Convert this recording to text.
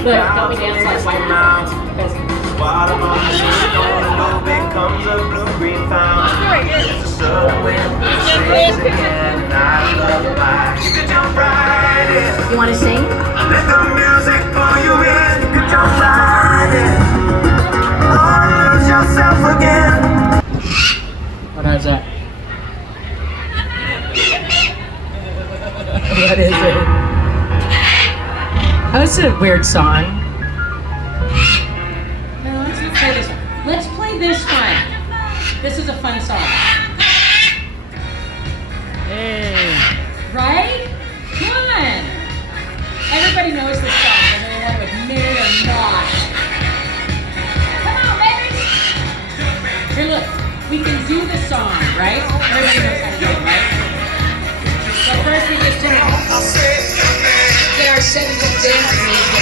Help me dance like white people. Water on the stone becomes a blue-green fountain. It's a southern wind that sings again, and I love the light. You can jump right in. You want to sing? Let the music pull you in. You can jump right in. Or lose yourself again. What is that? What is it? Oh, it's a weird song. No, let's not play this one. Let's play this one. This is a fun song. Hey. Right? Come on. Everybody knows this song, whether they want to admit it or not. Come on, baby. Here, look. We can do the song, right? Everybody knows how to do it, right? So first we just get our 7 dance moves.